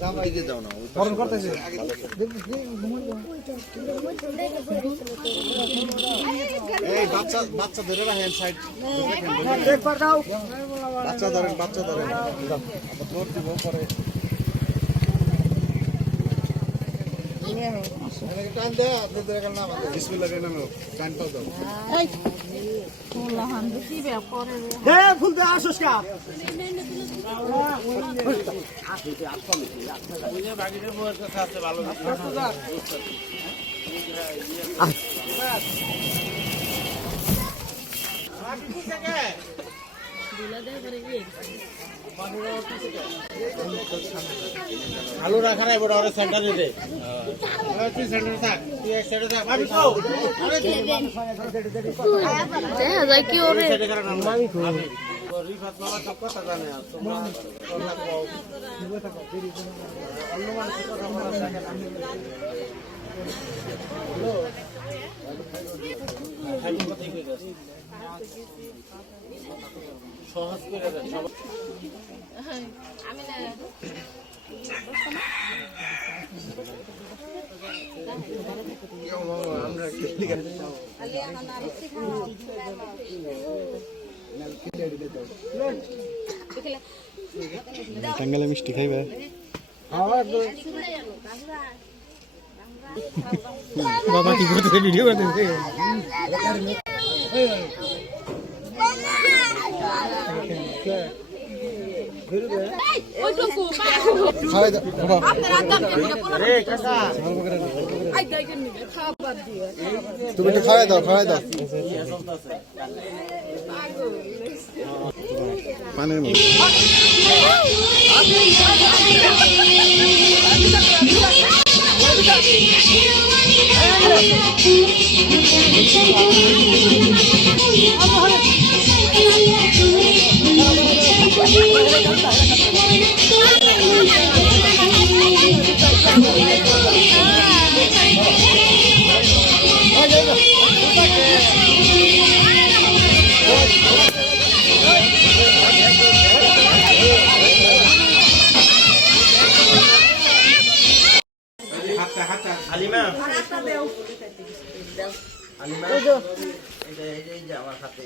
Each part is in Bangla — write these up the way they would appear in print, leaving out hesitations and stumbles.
জামাইকে যাও না ফোন করতেছে এই বাচ্চা বাচ্চা ধরে রাখেন সাইড একবার দাও বাচ্চা ধরেন জোর দিব পরে টান দে আপনি ধরে গেল না বিসমিল্লাহ এর নামে টান পাও দাও ফুল দে আসুস কা আলু রাখা নাই বড় ওরে সেন্টারে দে তুই সেন্টারে থাক তুই এক সাইডে থাক ভাবি কও দেখা যায় কি ওরে রিফাত বাবা তো কথা জানে তোমরা কথা কও অন্য মানুষের কথা বলা থাকে না হ্যালো কথাই কই যাস সহজ করে দেন সব আমি না আমরা টাঙ্গালে মিষ্টি খাইবে বাবা কি করতে ভিডিও করতেছে তুমি একটু খাওয়াই দাও পানের মধ্যে আলিমা এই যে আমার হাতে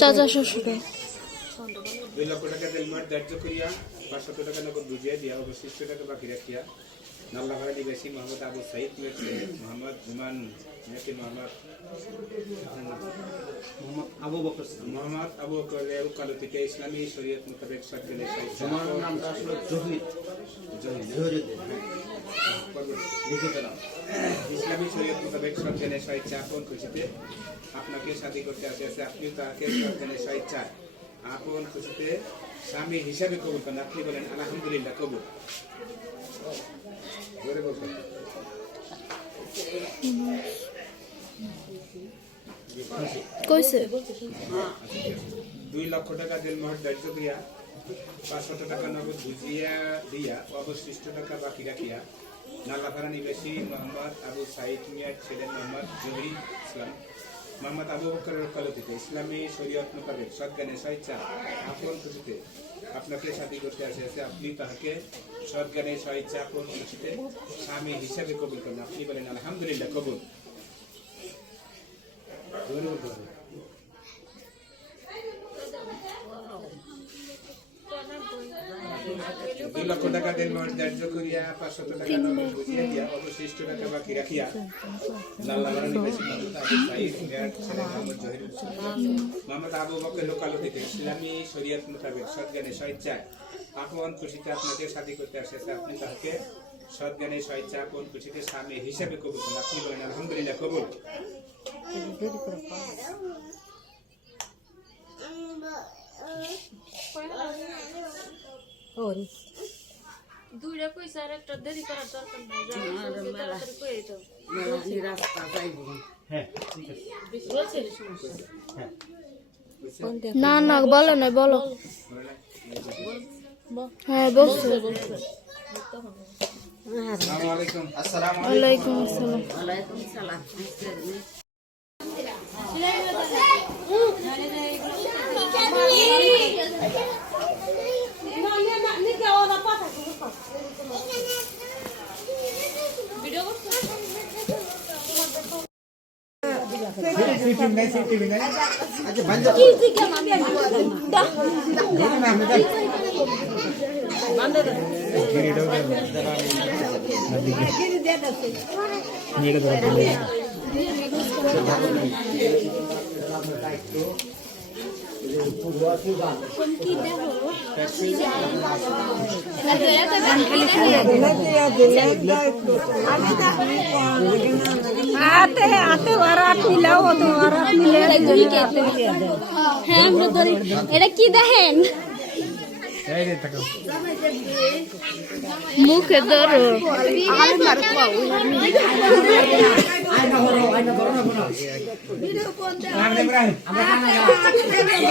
চাচা শ্বশুর 2 লক্ষ টাকা দেলমার ধার্য করিয়া 500 টাকা নগদ বুঝিয়ে দিয়া অবশিষ্ট টাকা বাকি রাখিয়া নাল্লা ভাড়া নিবাসী মোহাম্মদ আবু সাইদ মোহাম্মদ জুমান মোহাম্মদ আবু বকর উকালো থেকে ইসলামী শরীয়ত মোতাবেক সরকারের তোমার নামটা আসলে ইসলামী শরীয়ত মোতাবেক সরকারের স্বেচ্ছা আপন খুশিতে আপনাকে শাদী করতে আসে আপনিও তাকে সরকারের স্বেচ্ছা আপন খুশিতে স্বামী হিসাবে কবুল করেন আপনি বলেন আলহামদুলিল্লাহ কবুল কইছে 2 লক্ষ টাকা দেলমোহর ধার্য করিয়া 500 টাকা নগদ বুঝিয়া দিয়া অবশিষ্ট টাকা বাকি রাখিয়া নালাপাড়া নিবাসী মোহাম্মদ আবু সাইদ মিয়ার ছেলে মোহাম্মদ জহির ইসলাম মোহাম্মদ আবু বকরের ওকালতিতে ইসলামী শরীয়ত মোতাবেক সজ্ঞানে স্বেচ্ছা আপন খুশিতে আপনাকে শাদী করতে আসিয়াছে আপনি তাহাকে সজ্ঞানে স্বেচ্ছা আপন খুশিতে স্বামী হিসাবে কবুল করেন আপনি বলেন আলহামদুলিল্লাহ কবুল 2 লক্ষ টাকা দেলমোহর ধার্য করিয়া 500 টাকা নগদ বুঝিয়া দিয়া অবশিষ্ট টাকা বাকি রাখিয়া নাল্লামারা নিবাসী মোহাম্মদ আবু সাইদ মিয়ার ছেলে মোহাম্মদ জহির মোহাম্মদ আবু বকরের ওকালতিতে ইসলামী শরীয়ত মোতাবেক সজ্ঞানে স্বেচ্ছায় আপন খুশিতে আপনাকে শাদী করতে আসিয়াছে আপনি তাহাকে সজ্ঞানে স্বেচ্ছা আপন খুশিতে স্বামী হিসাবে কবুল করেন আপনি বলেন আলহামদুলিল্লাহ কবুল দুইটা কইছে আর একটা দেরি করার দরকার নাই তাড়াতাড়ি কই দাও রাস্তা যাইব হ্যাঁ ঠিক আছে বলছে সমস্যা হ্যাঁ না না বলো না বলো হ্যাঁ বলছো আসসালামু আলাইকুম। ওয়ালাইকুম আসসালাম ওয়ালাইকুম সালাম आते वरात मिलाओ तो वरात मिले হ্যাঁ আমরা ধরি এটা কি দেখেন মুখে ধরো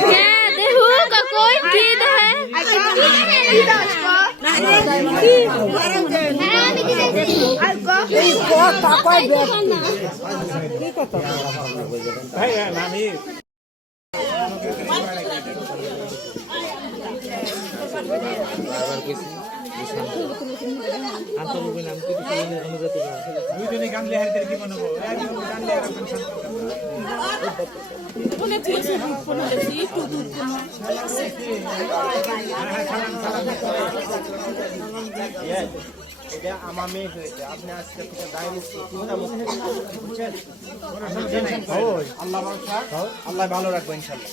হ্যাঁ দেখো কই কি দেখে দুইজনে গানলে হাতে কি বানাবো একজন গানলে আর একজন এটা আমার মেয়ে হয়েছে আপনি আজকে থেকে দায় মুক্তি বুঝছেন আল্লাহ ভরসা আল্লাহ ভালো রাখবো ইনশাআল্লাহ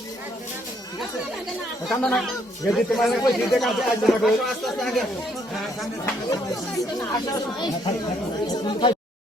কান্দা না যদি তোমার কই দিতে কাজ না করে আস্তে আস্তে আগে